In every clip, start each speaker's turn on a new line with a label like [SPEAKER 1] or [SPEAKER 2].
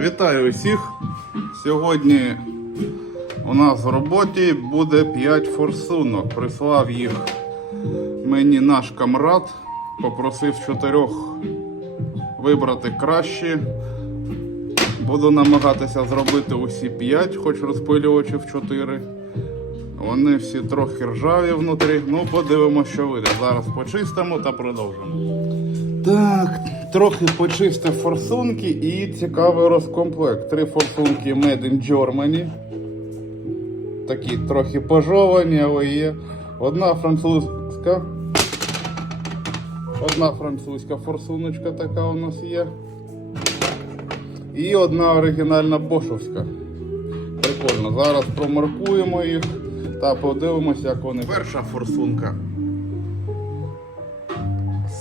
[SPEAKER 1] Вітаю усіх! Сьогодні у нас в роботі буде 5 форсунок. Прислав їх мені наш камрад, попросив чотирьох вибрати кращі. Буду намагатися зробити усі 5, хоч розпилювачів 4. Вони всі трохи ржаві внутрі. Ну, подивимося, що вийде. Зараз почистимо та продовжимо. Так, трохи почистив форсунки і цікавий розкомплект. Три форсунки Made in Germany. Такі трохи пожовані, але є. Одна французька. Одна французька форсуночка така у нас є. І одна оригінальна бошовська. Прикольно. Зараз промаркуємо їх та подивимося, як вони. Перша форсунка.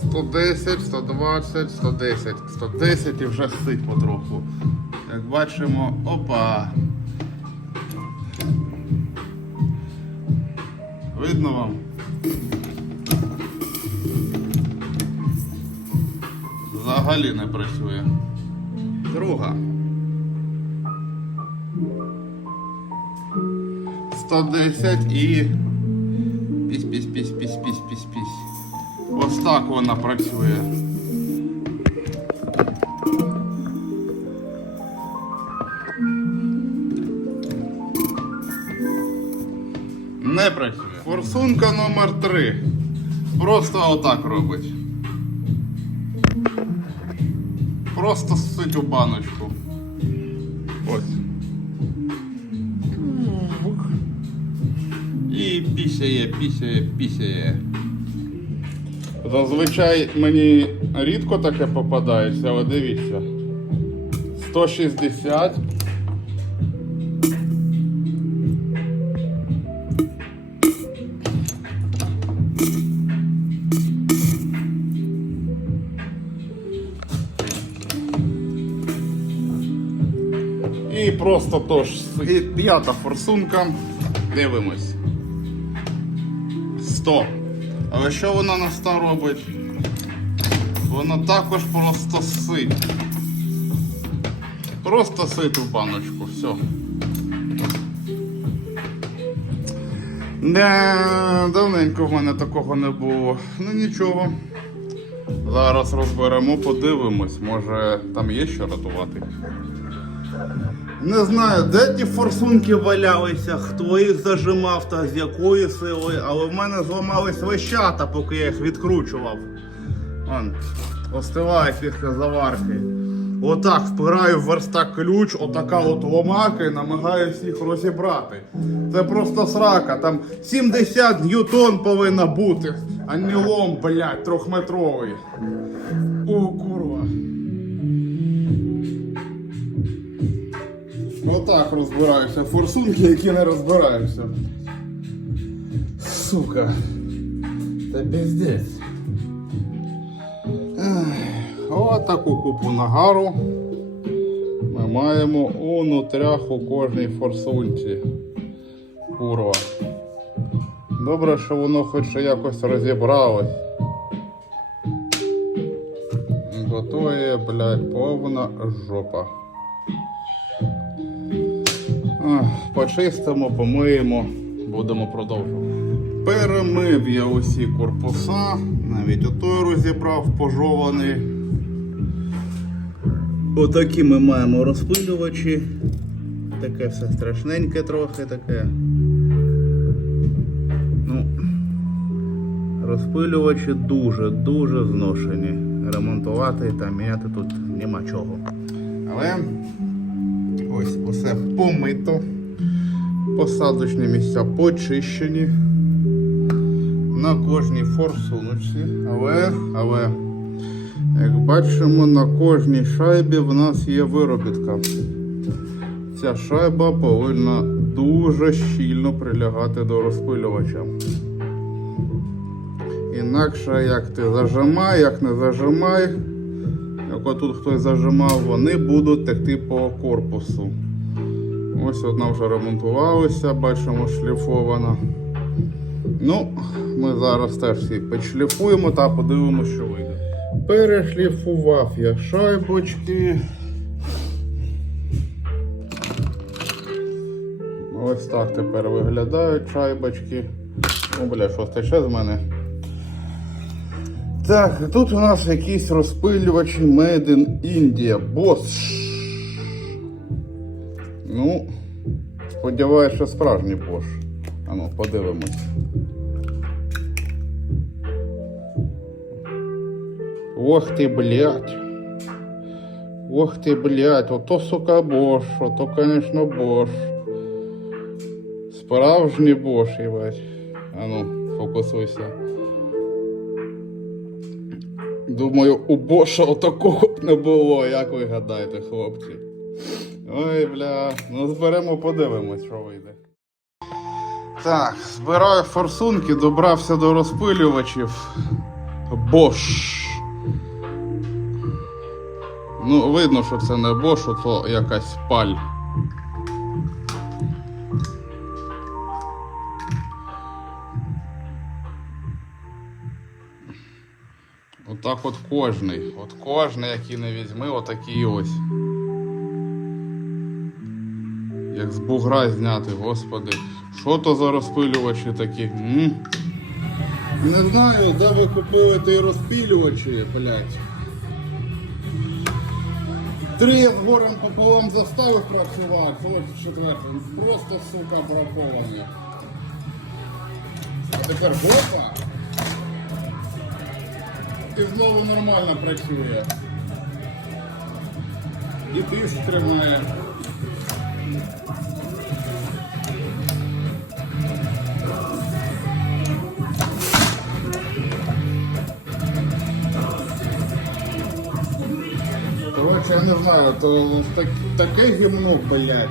[SPEAKER 1] 110, 120, 110, 110 і вже сить потроху. Як бачимо, опа. Видно вам? Взагалі не працює. Друга. 110 і. Пісь, так вона працює. Не працює. Форсунка номер 3 Просто отак робить. Просто ссить у баночку. Ось. І пісяє, пісяє, пісяє. Зазвичай мені рідко таке попадається, але дивіться. 160. І просто тож п'ята форсунка. Дивимось. 100. Але що вона на 100 робить? Вона також просто сить. Просто сить у баночку, все. Не, давненько в мене такого не було. Ну нічого. Зараз розберемо, подивимось, може там є що рятувати. Не знаю, де ті форсунки валялися, хто їх зажимав та з якою силою, але в мене зламались вещата, поки я їх відкручував. Вон, остиває після заварки. Отак впираю в верстак ключ, отака от ломака і намагаюся їх розібрати. Це просто срака, там 70 ньютон повинна бути, а не лом, блядь, трьохметровий. О, курва. Отак розбираюся. Форсунки, які не розбираюся. Сука. Та піздець. Таку купу нагару ми маємо у нутрях у кожній форсунці. Курва. Добре, що воно хоч якось розібралось. То блядь, повна жопа. Почистимо, помиємо, будемо продовжувати. Перемив я усі корпуса, навіть отой розібрав пожований. Отакі ми маємо розпилювачі. Таке все страшненьке трохи таке. Ну, розпилювачі дуже-дуже зношені. Ремонтувати та міняти тут нема чого. Але Ось усе помито. Посадочні місця почищені. На кожній форсуночці. Але, але, як бачимо, на кожній шайбі в нас є виробітка. Ця шайба повинна дуже щільно прилягати до розпилювача. Інакше як ти зажимай, як не зажимай, яку тут хтось зажимав, вони будуть текти по корпусу. Ось одна вже ремонтувалася, бачимо, шліфована. Ну, Ми зараз теж всі підшліфуємо та подивимося, що вийде. Перешліфував я шайбочки. Ось так тепер виглядають шайбочки. О, бля, що ще з мене. Так, тут у нас якісь розпилювачі Made in India. Bosch. Ну, сподіваюся, що справжній Bosch. Ану, подивимось. Ох ти, блядь. Ох ти, блядь, ото сука Бош, ото, конечно, Бош. Справжній Бош, їбать. А ну, фокусуйся. Думаю, у Боша отакого б не було, як ви гадаєте, хлопці. Ой, бля, ну зберемо, подивимось, що вийде. Так, збираю форсунки, добрався до розпилювачів. Бош. Ну, видно, що це не що це якась паль. Отак от кожний. От кожний, який не візьми, отакий ось. Як з бугра зняти, господи. Що то за розпилювачі такі? М? Не знаю, де ви купили ті розпилювачі, блядь. Три з горем пополам заставив працювати, ось четвертий. Просто, сука, браковані. А тепер жопа. І знову нормально працює. І тиск тримає. Коротше, я не знаю, то так, таке гімно, блядь.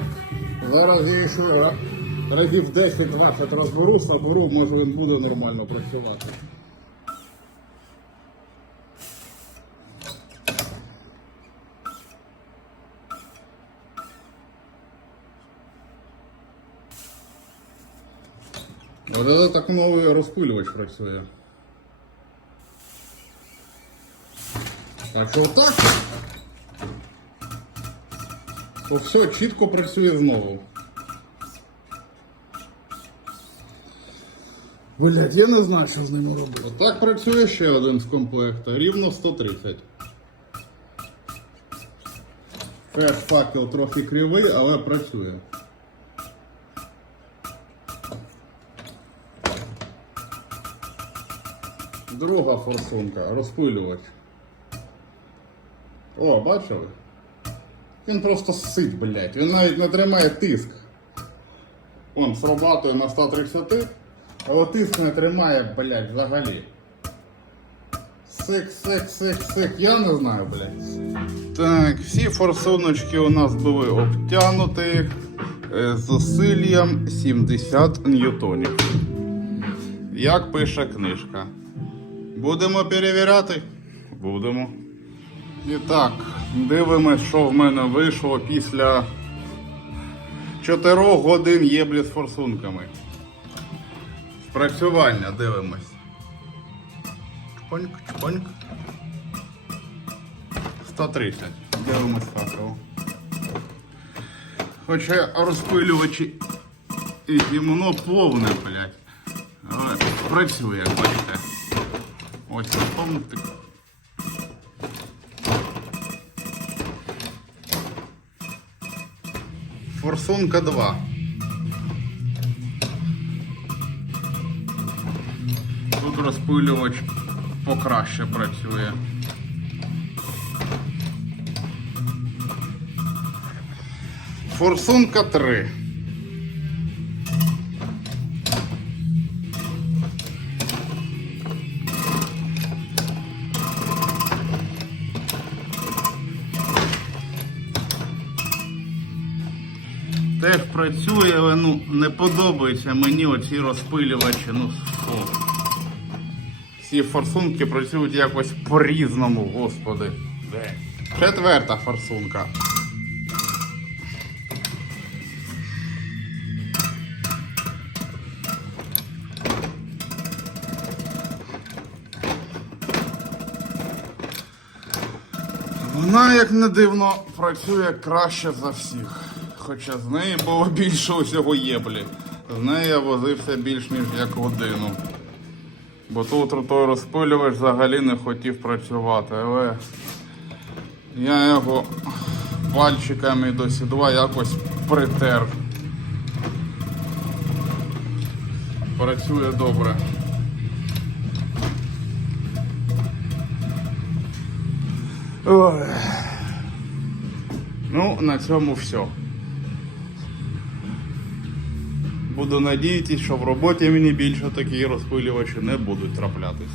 [SPEAKER 1] Зараз я ще ра- разів 10-20 розберу, соберу, може він буде нормально працювати. Ось це так новий розпилювач працює. Так що отак. То все чітко працює знову. Блять, я не знаю, що з ними робити. Отак працює ще один з комплекту, рівно 130. Феш факел трохи кривий, але працює. Друга форсунка, розпилювач. О, бачили? Він просто сить, блядь. Він навіть не тримає тиск. Он срабатує на 130, але тиск не тримає, блядь, взагалі. Сик, сик, сик, сик, я не знаю, блядь. Так, всі форсуночки у нас були обтянуті е, з зусиллям 70 ньютонів. Як пише книжка. Будемо перевіряти? Будемо. І так, дивимось, що в мене вийшло після 4 годин єблі з форсунками. Спрацювання дивимось. Чпоньк, чпоньк. 130. Дивимось факел. Хоча розпилювачі і гімно повне, блядь. Але працює, як бачите. Ось повний. Форсунка 2. Тут розпилювач покраще працює. Форсунка 3. Теж працює, але ну не подобається мені оці розпилювачі. Ну фу. Ці форсунки працюють якось по-різному, господи. Четверта форсунка. Вона, як не дивно, працює краще за всіх. Хоча з неї було більше усього єблі. З неї я возився більш ніж як годину. Бо тут той розпилювач взагалі не хотів працювати, але я його пальчиками до сідла якось притер. Працює добре. Ой. Ну, на цьому все. Буду надіятися, що в роботі мені більше такі розпилювачі не будуть траплятись.